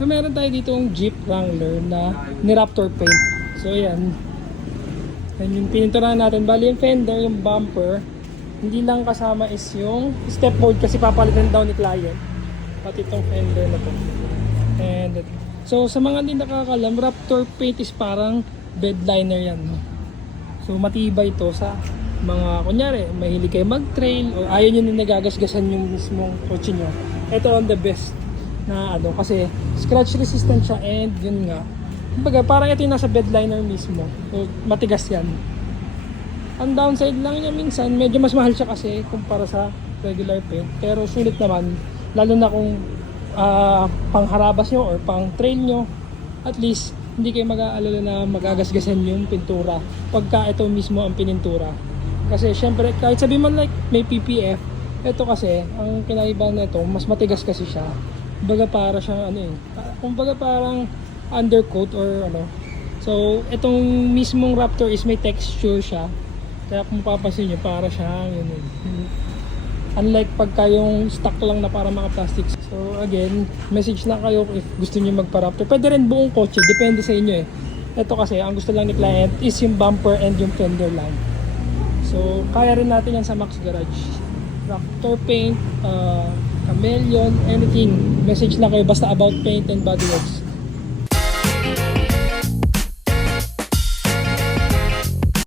So meron tayo dito yung Jeep Wrangler na ni Raptor paint. So yan. Yan yung pininturahan natin. Bali yung fender, yung bumper, hindi lang kasama is yung stepboard kasi papalitan daw ni client. Pati itong fender na to. And so sa mga hindi nakakalam, Raptor paint is parang bed liner yan. So matibay ito sa mga, kunyari, mahilig kayo mag-trail o ayaw nyo na nagagasgasan yung mismong kotse nyo. Ito on the best na ano, kasi scratch resistant siya and yun nga. Kumbaga, parang ito yung nasa bed liner mismo. So, matigas yan. Ang downside lang niya minsan, medyo mas mahal siya kasi kumpara sa regular paint. Pero sulit naman, lalo na kung pangharabas nyo or pang trail nyo, at least hindi kayo mag-aalala na magagasgasan yung pintura pagka ito mismo ang pinintura. Kasi syempre kahit sabi man like may PPF, ito kasi ang kinaibahan nito mas matigas kasi siya. Kumbaga para siyang ano kumbaga parang undercoat or ano. So itong mismong Raptor is may texture siya. Kaya kung papasin niyo para siyang yun. Unlike pagka yung stock lang na para mga plastics. So again, message lang kayo if gusto niyo magpa-Raptor. Pwede rin buong kotse, depende sa inyo Ito kasi ang gusto lang ni client is yung bumper and yung fender lang. So kaya rin natin yan sa Max Garage. Raptor paint, chameleon, anything. Message lang kayo basta about paint and bodyworks.